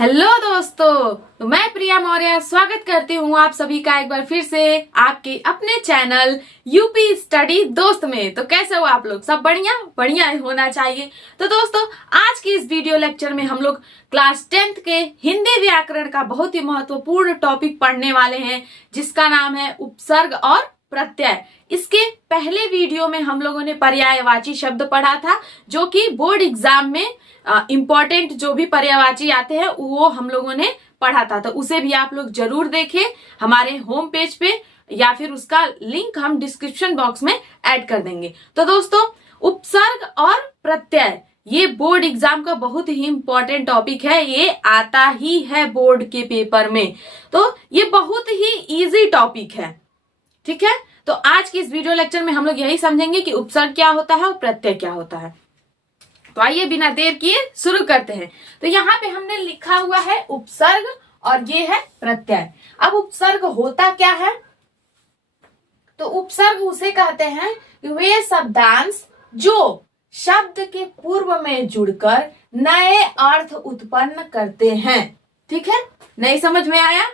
Hello दोस्तों, तो मैं प्रिया मौर्य स्वागत करती हूँ आप सभी का एक बार फिर से आपके अपने चैनल यूपी स्टडी दोस्त में। तो कैसे हो आप लोग? सब बढ़िया बढ़िया होना चाहिए। तो दोस्तों, आज की इस वीडियो लेक्चर में हम लोग क्लास 10th के हिंदी व्याकरण का बहुत ही महत्वपूर्ण टॉपिक पढ़ने वाले हैं, जिसका नाम है उपसर्ग और प्रत्यय। इसके पहले वीडियो में हम लोगों ने पर्यायवाची शब्द पढ़ा था, जो कि बोर्ड एग्जाम में इंपॉर्टेंट जो भी पर्यायवाची आते हैं वो हम लोगों ने पढ़ा था। तो उसे भी आप लोग जरूर देखें हमारे होम पेज पे, या फिर उसका लिंक हम डिस्क्रिप्शन बॉक्स में ऐड कर देंगे। तो दोस्तों, उपसर्ग और प्रत्यय ये बोर्ड एग्जाम का बहुत ही इंपॉर्टेंट टॉपिक है। ये आता ही है बोर्ड के पेपर में, तो ये बहुत ही इजी टॉपिक है। ठीक है, तो आज की इस वीडियो लेक्चर में हम लोग यही समझेंगे कि उपसर्ग क्या होता है और प्रत्यय क्या होता है। तो आइए बिना देर किए शुरू करते हैं। तो यहाँ पे हमने लिखा हुआ है उपसर्ग और ये है प्रत्यय। अब उपसर्ग होता क्या है? तो उपसर्ग उसे कहते हैं वे शब्दांश जो शब्द के पूर्व में जुड़कर नए अर्थ उत्पन्न करते हैं। ठीक है, नहीं समझ में आया?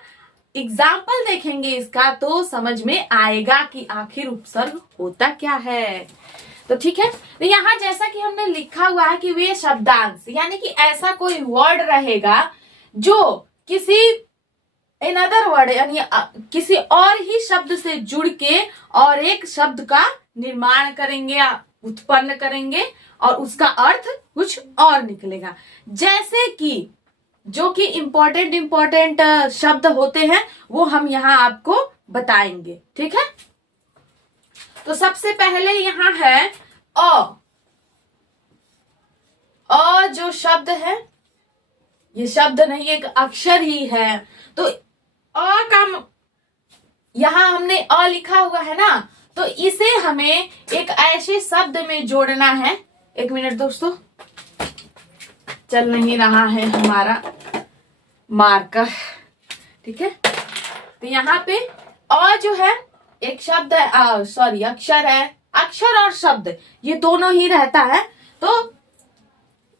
एग्जाम्पल देखेंगे इसका तो समझ में आएगा कि आखिर उपसर्ग होता क्या है। तो ठीक है, तो यहाँ जैसा कि हमने लिखा हुआ है कि वे शब्दांश, यानी कि ऐसा कोई वर्ड रहेगा जो किसी इन अदर वर्ड यानी किसी और ही शब्द से जुड़ के और एक शब्द का निर्माण करेंगे या उत्पन्न करेंगे और उसका अर्थ कुछ और निकलेगा। जैसे कि जो कि इम्पोर्टेंट शब्द होते हैं वो हम यहाँ आपको बताएंगे। ठीक है, तो सबसे पहले यहाँ है अ जो शब्द है, ये शब्द नहीं एक अक्षर ही है। तो अ का यहाँ हमने अ लिखा हुआ है ना, तो इसे हमें एक ऐसे शब्द में जोड़ना है। एक मिनट दोस्तों, चल नहीं रहा है हमारा मार्कर। ठीक है, तो यहाँ पे अ जो है एक शब्द है, सॉरी अक्षर है। अक्षर और शब्द ये दोनों ही रहता है। तो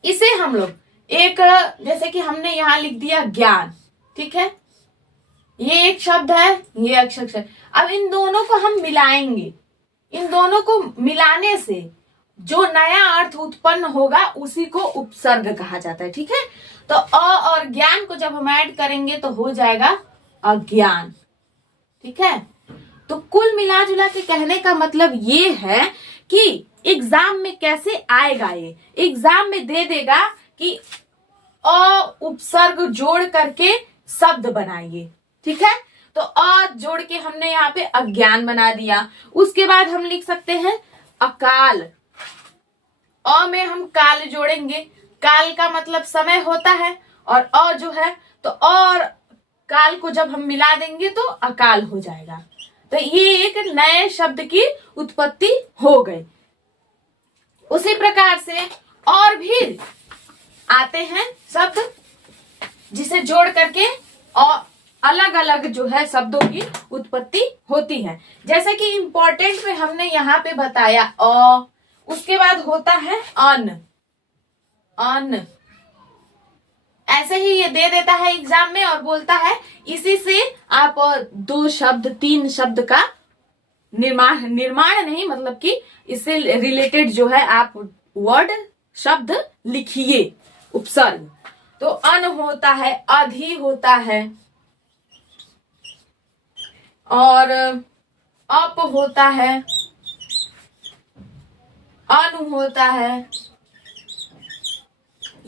इसे हम लोग एक, जैसे कि हमने यहाँ लिख दिया ज्ञान। ठीक है, ये एक शब्द है, ये अक्षर। अब इन दोनों को हम मिलाएंगे। इन दोनों को मिलाने से जो नया अर्थ उत्पन्न होगा उसी को उपसर्ग कहा जाता है। ठीक है, तो अ और ज्ञान को जब हम ऐड करेंगे तो हो जाएगा अज्ञान। ठीक है, तो कुल मिला जुला के कहने का मतलब ये है कि एग्जाम में कैसे आएगा। ये एग्जाम में दे देगा कि अ उपसर्ग जोड़ करके शब्द बनाइए। ठीक है, तो अ जोड़ के हमने यहाँ पे अज्ञान बना दिया। उसके बाद हम लिख सकते हैं अकाल। अ में हम काल जोड़ेंगे। काल का मतलब समय होता है, और अ जो है तो और काल को जब हम मिला देंगे तो अकाल हो जाएगा। तो ये एक नए शब्द की उत्पत्ति हो गई। उसी प्रकार से और भी आते हैं शब्द जिसे जोड़ करके और अलग अलग जो है शब्दों की उत्पत्ति होती है। जैसे कि इंपॉर्टेंट में हमने यहाँ पे बताया अ, उसके बाद होता है अन। अन ऐसे ही ये दे देता है एग्जाम में और बोलता है इसी से आप 2 शब्द 3 शब्द का निर्माण नहीं, मतलब कि इससे रिलेटेड जो है आप वर्ड शब्द लिखिए उपसर्ग। तो अन होता है, अधि होता है, और अप होता है, अनु होता है।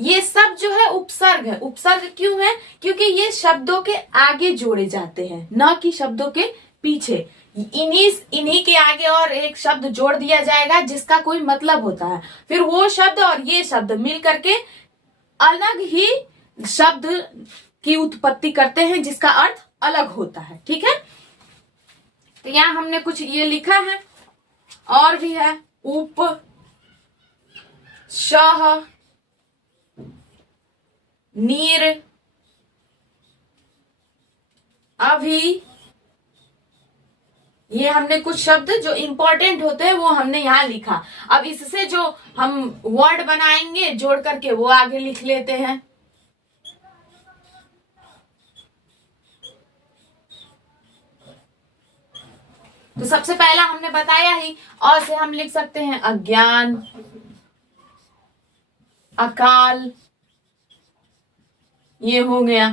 ये सब जो है उपसर्ग है। उपसर्ग क्यों है? क्योंकि ये शब्दों के आगे जोड़े जाते हैं, न कि शब्दों के पीछे। इन्हीं के आगे और एक शब्द जोड़ दिया जाएगा जिसका कोई मतलब होता है, फिर वो शब्द और ये शब्द मिल करके अलग ही शब्द की उत्पत्ति करते हैं जिसका अर्थ अलग होता है। ठीक है, तो यहाँ हमने कुछ ये लिखा है, और भी है उप, शह, नीर, अभी। ये हमने कुछ शब्द जो इंपॉर्टेंट होते हैं वो हमने यहाँ लिखा। अब इससे जो हम वर्ड बनाएंगे जोड़ करके वो आगे लिख लेते हैं। तो सबसे पहला हमने बताया ही, अ से हम लिख सकते हैं अज्ञान, अकाल, ये हो गया।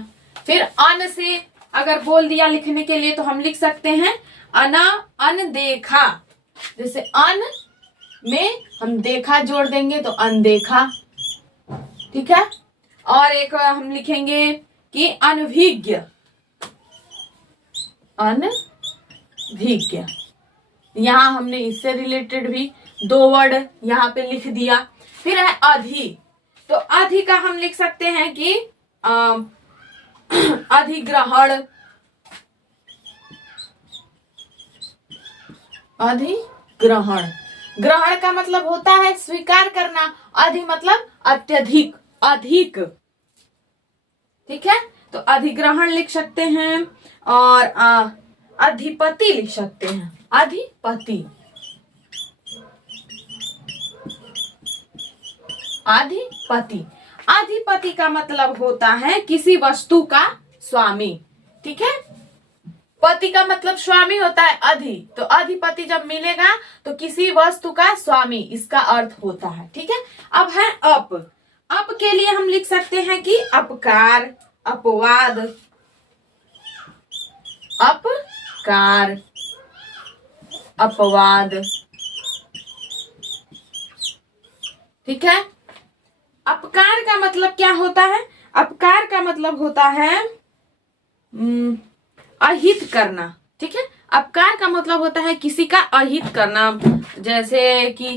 फिर अन से अगर बोल दिया लिखने के लिए तो हम लिख सकते हैं अनदेखा। जैसे अन में हम देखा जोड़ देंगे तो अनदेखा, ठीक है। और एक हम लिखेंगे कि अनभिज्ञ, अनभिज्ञ। यहां हमने इससे रिलेटेड भी 2 वर्ड यहां पे लिख दिया। फिर है अधि, तो अधि का हम लिख सकते हैं कि अधिग्रहण, अधिग्रहण। ग्रहण का मतलब होता है स्वीकार करना, अधि मतलब अत्यधिक, अधिक, ठीक है। तो अधिग्रहण लिख सकते हैं। और अधिपति लिख सकते हैं, अधिपति, अधिपति। अधिपति का मतलब होता है किसी वस्तु का स्वामी, ठीक है। पति का मतलब स्वामी होता है अधि, तो अधिपति जब मिलेगा तो किसी वस्तु का स्वामी, इसका अर्थ होता है, ठीक है। अब है अप। अप के लिए हम लिख सकते हैं कि अपकार, अपवाद, अपकार, अपवाद, ठीक है। अपकार का मतलब क्या होता है? अपकार का मतलब होता है अहित करना, ठीक है। अपकार का मतलब होता है किसी का अहित करना। जैसे कि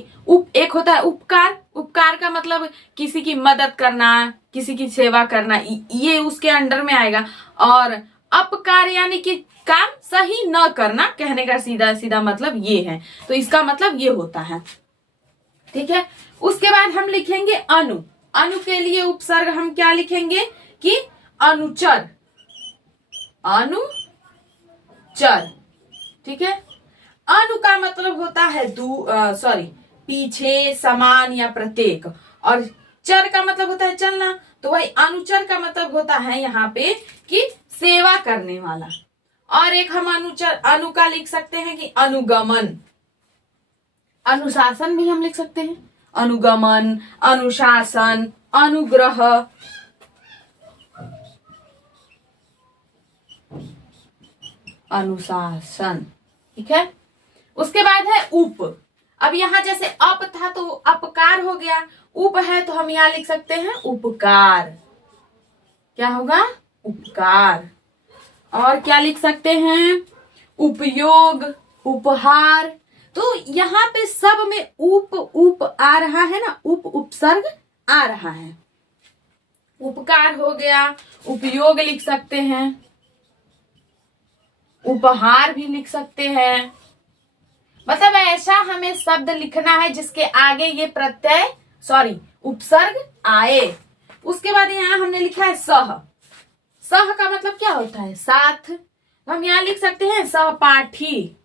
एक होता है उपकार, उपकार का मतलब किसी की मदद करना, किसी की सेवा करना, ये उसके अंडर में आएगा। और अपकार यानी कि काम सही न करना, कहने का सीधा सीधा मतलब ये है। तो इसका मतलब ये होता है, ठीक है। उसके बाद हम लिखेंगे अनु। अनु के लिए उपसर्ग हम क्या लिखेंगे कि अनुचर, अनुचर, ठीक है। अनु का मतलब होता है पीछे, समान या प्रत्येक। और चर का मतलब होता है चलना, तो वही अनुचर का मतलब होता है यहाँ पे कि सेवा करने वाला। और एक हम अनु का लिख सकते हैं कि अनुगमन, अनुशासन भी हम लिख सकते हैं, अनुगमन, अनुशासन, अनुग्रह, अनुशासन, ठीक है। उसके बाद है उप। अब यहाँ जैसे अप था तो अपकार हो गया, उप है तो हम यहाँ लिख सकते हैं उपकार। क्या होगा? उपकार। और क्या लिख सकते हैं? उपयोग, उपहार। तो यहाँ पे सब में उप आ रहा है ना, उपसर्ग आ रहा है। उपकार हो गया, उपयोग लिख सकते हैं, उपहार भी लिख सकते हैं। मतलब ऐसा हमें शब्द लिखना है जिसके आगे ये उपसर्ग आए। उसके बाद यहाँ हमने लिखा है सह। सह का मतलब क्या होता है? साथ। हम यहाँ लिख सकते हैं सहपाठी।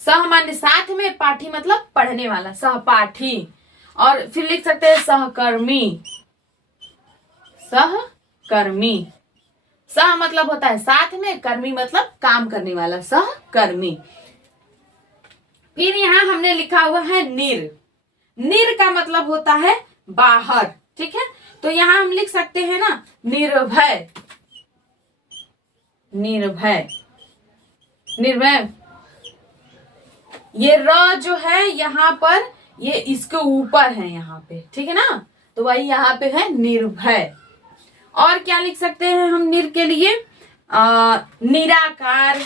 सह माने साथ में, पाठी मतलब पढ़ने वाला, सहपाठी। और फिर लिख सकते हैं सहकर्मी। सहकर्मी, सह मतलब होता है साथ में, कर्मी मतलब काम करने वाला, सहकर्मी। फिर यहाँ हमने लिखा हुआ है निर। निर का मतलब होता है बाहर, ठीक है। तो यहाँ हम लिख सकते हैं ना निर्भय। निर्भय, निर्भय। ये र जो है यहाँ पर, ये इसके ऊपर है यहाँ पे, ठीक है ना। तो वही यहाँ पे है निर्भय। और क्या लिख सकते हैं हम निर के लिए? निराकार,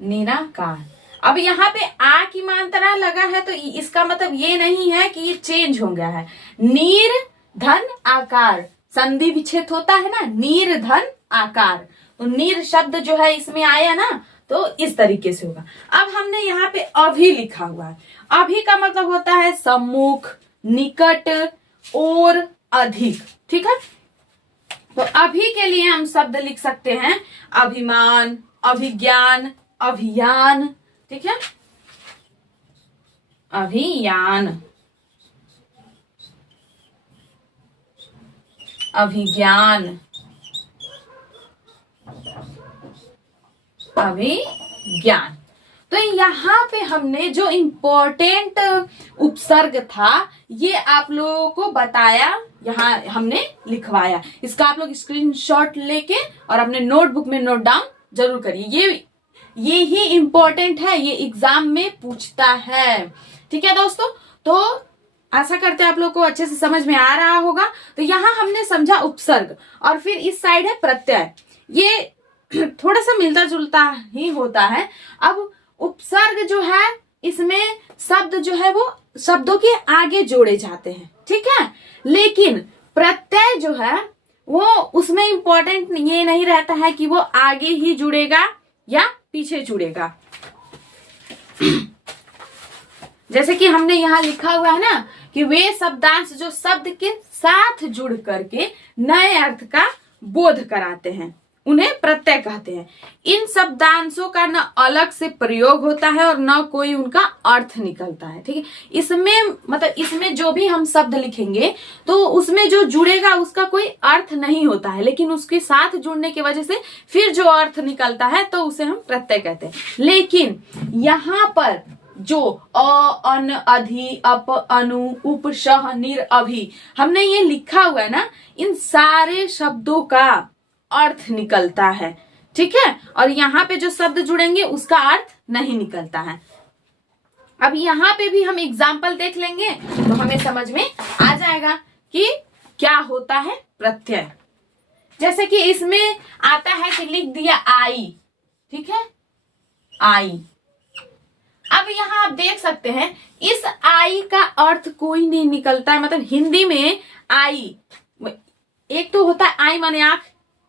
निराकार। अब यहाँ पे आ की मात्रा लगा है तो इसका मतलब ये नहीं है कि ये चेंज हो गया है। नीर धन आकार, संधि विच्छेद होता है ना, नीर धन आकार। तो नीर शब्द जो है इसमें आया ना, तो इस तरीके से होगा। अब हमने यहाँ पे अभी लिखा हुआ है। अभी का मतलब होता है सम्मुख, निकट और अधिक, ठीक है। तो अभी के लिए हम शब्द लिख सकते हैं अभिमान, अभिज्ञान, अभियान, ठीक है। अभियान, अभिज्ञान, अभिज्ञान। तो यहाँ पे हमने जो इम्पोर्टेंट उपसर्ग था ये आप लोगों को बताया, यहाँ हमने लिखवाया। इसका आप लोग स्क्रीनशॉट लेके और अपने नोटबुक में नोट डाउन जरूर करिए। ये ही इम्पोर्टेंट है, ये एग्जाम में पूछता है। ठीक है दोस्तों, तो आशा करते हैं आप लोग को अच्छे से समझ में आ रहा होगा। तो यहाँ हमने समझा उपसर्ग और फिर इस साइड है प्रत्यय। ये थोड़ा सा मिलता जुलता ही होता है। अब उपसर्ग जो है इसमें शब्द जो है वो शब्दों के आगे जोड़े जाते हैं, ठीक है। लेकिन प्रत्यय जो है वो उसमें इंपॉर्टेंट ये नहीं रहता है कि वो आगे ही जुड़ेगा या पीछे जुड़ेगा। जैसे कि हमने यहाँ लिखा हुआ है ना कि वे शब्दांश जो शब्द के साथ जुड़ करके नए अर्थ का बोध कराते हैं उन्हें प्रत्यय कहते हैं। इन शब्दांशों का न अलग से प्रयोग होता है और न कोई उनका अर्थ निकलता है, ठीक है। इसमें मतलब इसमें जो भी हम शब्द लिखेंगे तो उसमें जो जुड़ेगा उसका कोई अर्थ नहीं होता है, लेकिन उसके साथ जुड़ने की वजह से फिर जो अर्थ निकलता है तो उसे हम प्रत्यय कहते हैं। लेकिन यहाँ पर जो अ, अन, अधि, अप, अनु, उप, शह, निर, अभि हमने ये लिखा हुआ है ना, इन सारे शब्दों का अर्थ निकलता है, ठीक है। और यहाँ पे जो शब्द जुड़ेंगे उसका अर्थ नहीं निकलता है। अब यहाँ पे भी हम एग्जाम्पल देख लेंगे तो हमें समझ में आ जाएगा कि क्या होता है प्रत्यय। जैसे कि इसमें आता है कि लिख दिया आई, ठीक है, आई। अब यहाँ आप देख सकते हैं इस आई का अर्थ कोई नहीं निकलता है। मतलब हिंदी में आई, एक तो होता है आई माने आंख,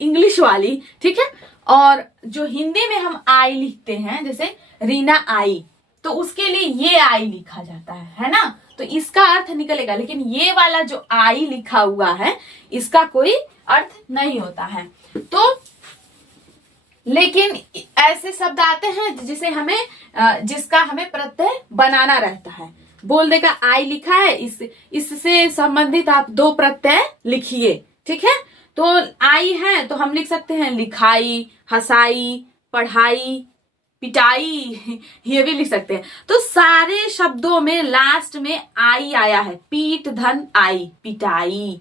इंग्लिश वाली, ठीक है। और जो हिंदी में हम आई लिखते हैं जैसे रीना आई, तो उसके लिए ये आई लिखा जाता है ना, तो इसका अर्थ निकलेगा। लेकिन ये वाला जो आई लिखा हुआ है इसका कोई अर्थ नहीं होता है। तो लेकिन ऐसे शब्द आते हैं जिसे हमें जिसका हमें प्रत्यय बनाना रहता है। बोल देगा आई लिखा है, इससे संबंधित आप दो प्रत्यय लिखिए, ठीक है। तो आई है तो हम लिख सकते हैं लिखाई, हंसाई, पढ़ाई, पिटाई, ये भी लिख सकते हैं। तो सारे शब्दों में लास्ट में आई आया है। पीट धन आई, पिटाई,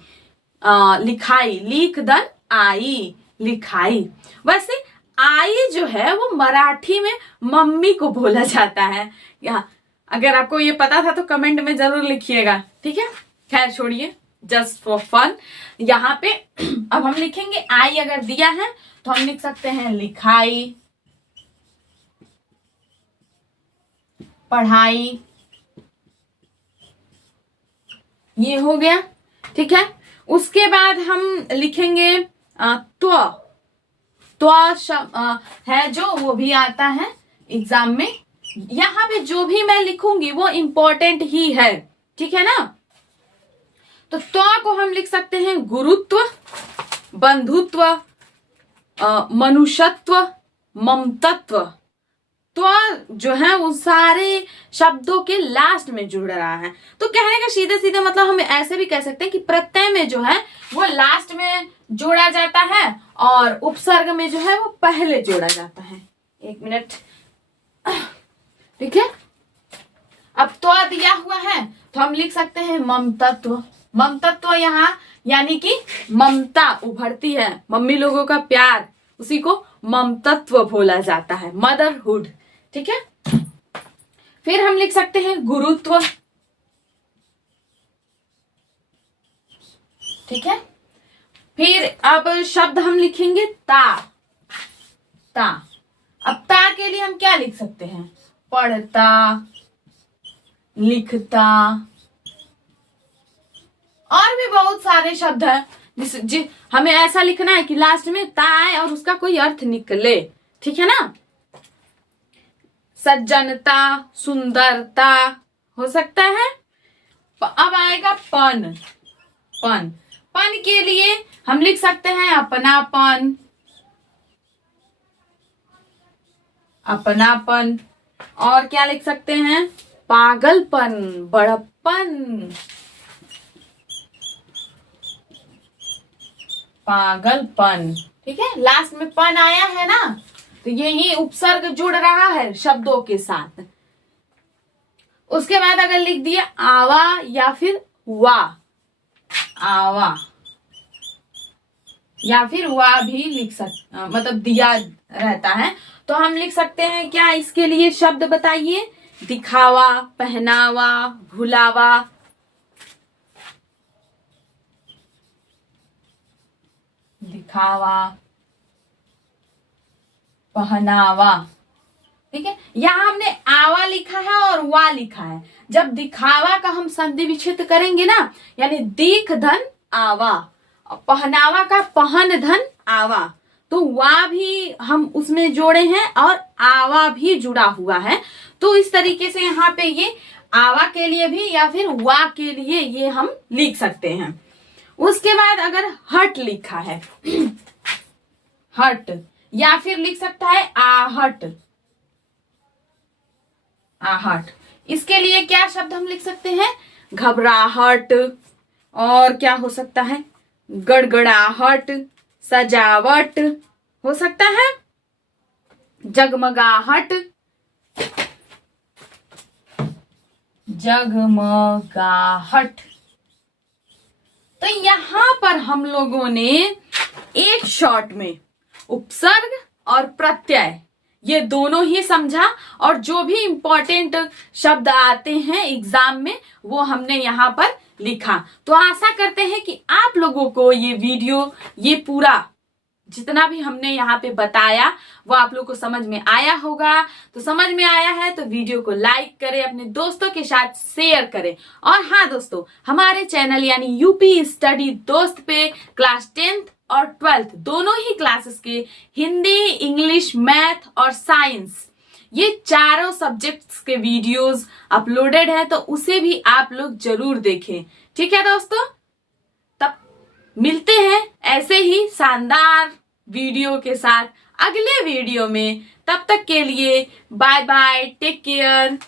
लिखाई, लिख धन आई, लिखाई। वैसे आई जो है वो मराठी में मम्मी को बोला जाता है। यहाँ अगर आपको ये पता था तो कमेंट में जरूर लिखिएगा, ठीक है। खैर छोड़िए, जस्ट फॉर फन। यहाँ पे अब हम लिखेंगे आई अगर दिया है तो हम लिख सकते हैं लिखाई, पढ़ाई, ये हो गया, ठीक है। उसके बाद हम लिखेंगे है जो वो भी आता है एग्जाम में। यहाँ पे जो भी मैं लिखूंगी वो इंपॉर्टेंट ही है, ठीक है ना। तो को हम लिख सकते हैं गुरुत्व, बंधुत्व, मनुष्यत्व, ममतत्व। तो जो है वो सारे शब्दों के लास्ट में जुड़ रहा है। तो कहने का सीधे सीधे मतलब हम ऐसे भी कह सकते हैं कि प्रत्यय में जो है वो लास्ट में जोड़ा जाता है और उपसर्ग में जो है वो पहले जोड़ा जाता है। एक मिनट, ठीक है। अब तो दिया हुआ है तो हम लिख सकते हैं ममतत्व। ममतत्व यहाँ यानी कि ममता उभरती है, मम्मी लोगों का प्यार, उसी को ममतत्व बोला जाता है, मदरहुड, ठीक है। फिर हम लिख सकते हैं गुरुत्व, ठीक है। फिर अब शब्द हम लिखेंगे ता। अब ता के लिए हम क्या लिख सकते हैं? पढ़ता, लिखता, और भी बहुत सारे शब्द हैं हमें ऐसा लिखना है कि लास्ट में ता आए और उसका कोई अर्थ निकले, ठीक है ना। सज्जनता, सुंदरता हो सकता है। अब आएगा पन। पन के लिए हम लिख सकते हैं अपनापन, और क्या लिख सकते हैं? पागलपन, बड़प्पन, पागलपन, ठीक है। लास्ट में पन आया है ना, तो यही उपसर्ग जुड़ रहा है शब्दों के साथ। उसके बाद अगर लिख दिया आवा या फिर वा, आवा या फिर वा भी लिख सकते, मतलब दिया रहता है, तो हम लिख सकते हैं क्या इसके लिए शब्द बताइए। दिखावा, पहनावा, भुलावा, दिखावा, पहनावा। ठीक है, यहां हमने आवा लिखा है और वा लिखा है। जब दिखावा का हम संधि विच्छेद करेंगे ना, यानी दीख धन आवा, पहनावा का पहन धन आवा, तो वा भी हम उसमें जोड़े हैं और आवा भी जुड़ा हुआ है। तो इस तरीके से यहाँ पे ये आवा के लिए भी या फिर वा के लिए ये हम लिख सकते हैं। उसके बाद अगर हट लिखा है हट, या फिर लिख सकता है आहट, आहट, इसके लिए क्या शब्द हम लिख सकते हैं। घबराहट, और क्या हो सकता है, गड़गड़ाहट, सजावट हो सकता है, जगमगाहट, जगमगाहट। तो यहां पर हम लोगों ने एक शॉट में उपसर्ग और प्रत्यय ये दोनों ही समझा, और जो भी इंपॉर्टेंट शब्द आते हैं एग्जाम में वो हमने यहाँ पर लिखा। तो आशा करते हैं कि आप लोगों को ये वीडियो, ये पूरा जितना भी हमने यहाँ पे बताया वो आप लोग को समझ में आया होगा। तो समझ में आया है तो वीडियो को लाइक करें, अपने दोस्तों के साथ शेयर करें। और हाँ दोस्तों, हमारे चैनल यानी यूपी स्टडी दोस्त पे क्लास 10th और 12th दोनों ही क्लासेस के हिंदी, इंग्लिश, मैथ और साइंस ये चारों सब्जेक्ट्स के वीडियोस अपलोडेड है, तो उसे भी आप लोग जरूर देखें। ठीक है दोस्तों, तब मिलते हैं ऐसे ही शानदार वीडियो के साथ अगले वीडियो में। तब तक के लिए बाय बाय, टेक केयर।